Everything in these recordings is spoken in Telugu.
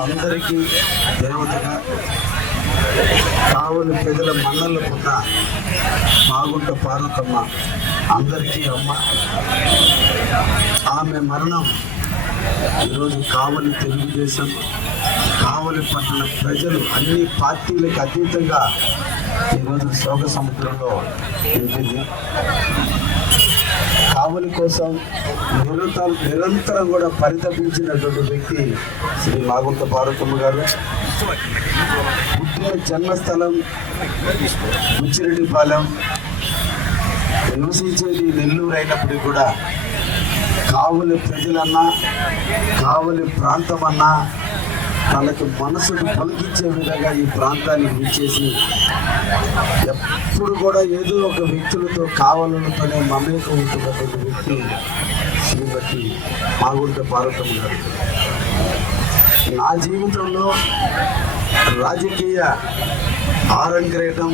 అందరికీ జరుగుతున్న కావులు పెద్దల మన్నలు పుట్ట మాగుంట పార్వతమ్మ అందరికీ అమ్మ. ఆమె మరణం ఈరోజు కావలి తెలుగుదేశం కావలి పట్టణ ప్రజలు అన్ని పార్టీలకు అతీతంగా ఈరోజు శోక సముద్రంలో ఉంటుంది కావలి కోసం నిరంతరం నిరంతరం కూడా పరితపించినటువంటి వ్యక్తి శ్రీ మాగుంత పార్వతమ్మ గారు. పుట్టిన జన్మస్థలం ముచ్చిరెడ్డిపాలెం. నివసించేది నెల్లూరు అయినప్పటికీ కూడా కావలి ప్రజలన్నా కావలి ప్రాంతం అన్నా వాళ్ళకి మనసును పలికించే విధంగా ఈ ప్రాంతాన్ని విచ్చేసి ఎప్పుడు కూడా ఏదో ఒక వ్యక్తులతో కావాలనుకునే మమేకం ఉంటున్నటువంటి వ్యక్తి శ్రీమతి మాగుంట పార్వతం గారు. నా జీవితంలో రాజకీయ ఆరంగరేటం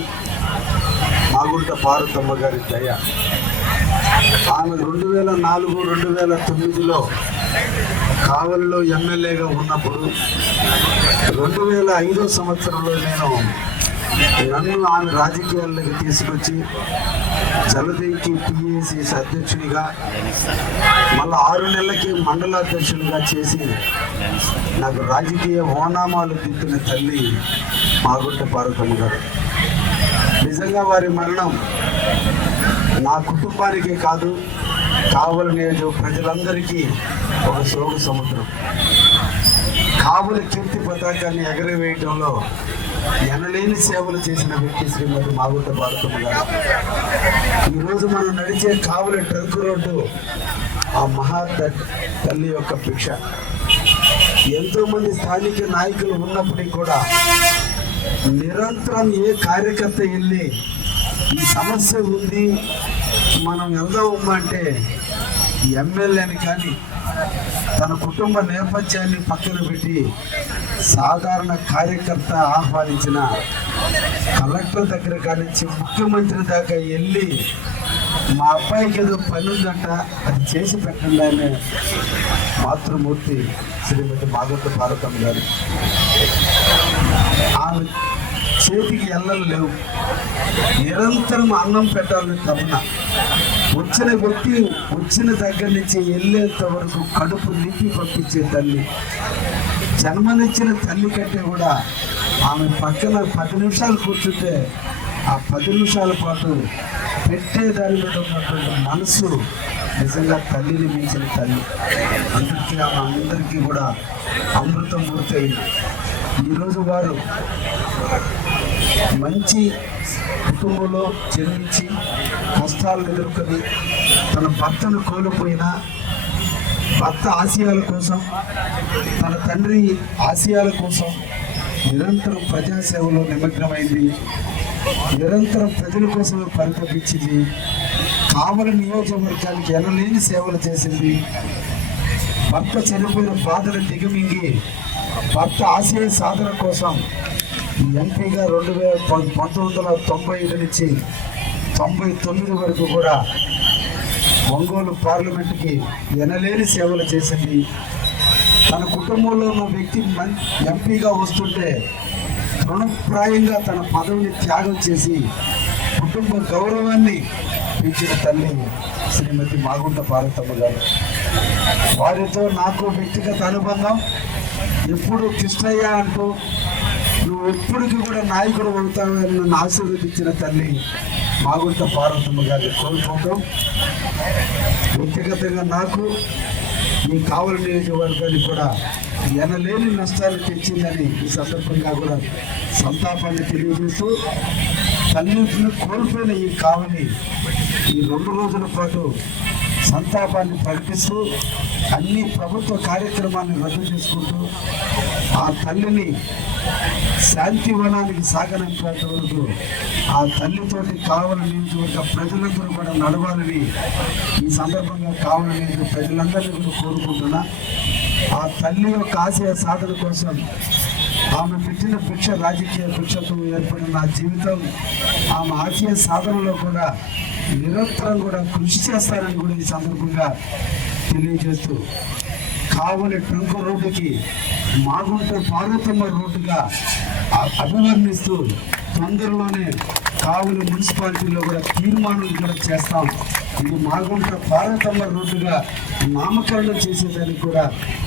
మాగుంట పార్వతమ్మ గారి దయ. ఆమె రెండు వేల నాలుగు రెండు వేల తొమ్మిదిలో కావలిలో ఎమ్మెల్యేగా ఉన్నప్పుడు రెండు వేల ఐదో సంవత్సరంలో నేను నన్ను ఆమె రాజకీయాల్లోకి తీసుకొచ్చి జలదేకి పిఏసిసి అధ్యక్షునిగా మళ్ళీ ఆరు నెలలకి మండలాధ్యక్షునిగా చేసి నాకు రాజకీయ ఓనామాలు దిద్దిన తల్లి మాగుంట పార్వతమ్మ గారు. నిజంగా వారి మరణం నా కుటుంబానికే కాదు కావలి నియోజక ప్రజలందరికీ ఒక శోక సముద్రం. కావుల కీర్తి పతాకాన్ని ఎగరవేయటంలో ఎనలేని సేవలు చేసిన వ్యక్తి శ్రీమతి మాగుంట భారతమ్మ గారు. ఈరోజు మనం నడిచే కావలి ట్రక్ రోడ్డు ఆ మహా త- తల్లి యొక్క భిక్ష. ఎంతో మంది స్థానిక నాయకులు ఉన్నప్పటికీ కూడా నిరంతరం ఏ కార్యకర్త వెళ్ళి ఈ సమస్య ఉంది మనం వెళ్దాం అంటే ఎమ్మెల్యేని కానీ తన కుటుంబ నేపథ్యాన్ని పక్కన పెట్టి సాధారణ కార్యకర్త ఆహ్వానించిన కలెక్టర్ దగ్గర కానించి ముఖ్యమంత్రి దాకా వెళ్ళి మా అబ్బాయికి ఏదో పని ఉందంట అది చేసి పెట్టండి అనే మాతృమూర్తి శ్రీమతి మాధవ భారతం గారు. ఆమె చేతికి ఎల్లలు లేవు. నిరంతరం అన్నం పెట్టాలని తపన. వచ్చిన వ్యక్తి వచ్చిన దగ్గర నుంచి వెళ్ళేంత వరకు కడుపు నింపి పంపించే తల్లి. జన్మనిచ్చిన తల్లి కంటే కూడా ఆమె పక్కన పది నిమిషాలు కూర్చుంటే ఆ పది నిమిషాల పాటు పెట్టే దాని మీద ఉన్నటువంటి మనసు నిజంగా తల్లిని మించిన తల్లి. అందుకే ఆమె అందరికీ కూడా అమృతం పూర్తయింది ఈరోజు వారు మంచి కుటుంబంలో జన్మించి కష్టాలు ఎదుర్కొని తన భర్తను కోల్పోయిన భర్త ఆశయాల కోసం తన తండ్రి ఆశయాల కోసం నిరంతరం ప్రజాసేవలో నిమగ్నమైంది. నిరంతరం ప్రజల కోసం పరితపించింది. కావలి నియోజకవర్గానికి ఎనలేని సేవలు చేసింది. భర్త చనిపోయిన బాధలు దిగమింగి భర్త ఆశయ సాధన కోసం ఎంపీగా రెండు వేల పం- పంతొమ్మిది వందల తొంభై ఏడు నుంచి తొంభై తొమ్మిది వరకు కూడా ఒంగోలు పార్లమెంటుకి ఎనలేని సేవలు చేసింది. తన కుటుంబంలో ఉన్న వ్యక్తి ఎంపీగా వస్తుంటే తృణప్రాయంగా తన పదవిని త్యాగం చేసి కుటుంబ గౌరవాన్ని పెంచిన తల్లి శ్రీమతి మాగుంట పార్వతమ్మ గారు. వారితో నాకు వ్యక్తిగత అనుబంధం ఎప్పుడు కృష్ణయ్య అంటూ నువ్వు ఎప్పటికీ కూడా నాయకుడు అవుతావని నన్ను ఆశీర్వదించిన తల్లి మాగుంట పార్వతమ్మ గారిని కోరుకోవటం వ్యక్తిగతంగా నాకు ఈ కావలి నియోజకవర్గానికి కూడా ఎనలేని నష్టాలు తెచ్చిందని ఈ సందర్భంగా కూడా సంతాపాన్ని తెలియజేస్తూ తల్లిని కోల్పోయిన ఈ కావలి ఈ రెండు రోజుల పాటు సంతాపాన్ని ప్రకటిస్తూ అన్ని ప్రభుత్వ కార్యక్రమాన్ని రద్దు చేసుకుంటూ ఆ తల్లిని శాంతివనానికి సాగనంపేంత వరకు ఆ తల్లితోటి కావల నియోజకవర్గ ప్రజలందరూ కూడా నడవాలని ఈ సందర్భంగా కావల నియోజక ప్రజలందరినీ కూడా కోరుకుంటున్నా. ఆ తల్లి యొక్క ఆశయ సాధన కోసం ఆమె పెట్టిన భిక్ష రాజకీయ భిక్షతో ఏర్పడిన నా జీవితం ఆమె ఆశయ సాధనలో కూడా నిరంతరం కూడా కృషి చేస్తారని కూడా ఈ సందర్భంగా తెలియజేస్తూ కావలి ట్రంక్ రోడ్డుకి మాగుంట పార్వతమ్మ రోడ్డుగా అభివర్ణిస్తూ తొందరలోనే కావులు మున్సిపాలిటీలో కూడా తీర్మానం కూడా చేస్తాం. ఇది మాగుంట పార్వతమ్మ రోడ్డుగా నామకరణం చేసేదానికి కూడా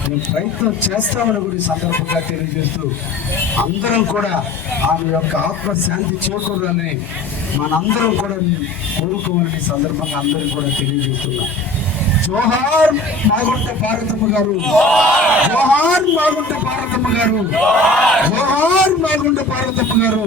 మేము ప్రయత్నం చేస్తామని కూడా ఈ సందర్భంగా తెలియజేస్తూ అందరం కూడా ఆమె యొక్క ఆత్మశాంతి చేకూరాలని మనందరం కూడా కోరుకోవాలని సందర్భంగా అందరం కూడా తెలియజేస్తున్నాం. జోహార్ మాగుంట పార్వతమ్మ గారు. జోహార్! మాగుంట పార్వతమ్మ గారు. జోహార్! మాగుంట పార్వతమ్మ గారు.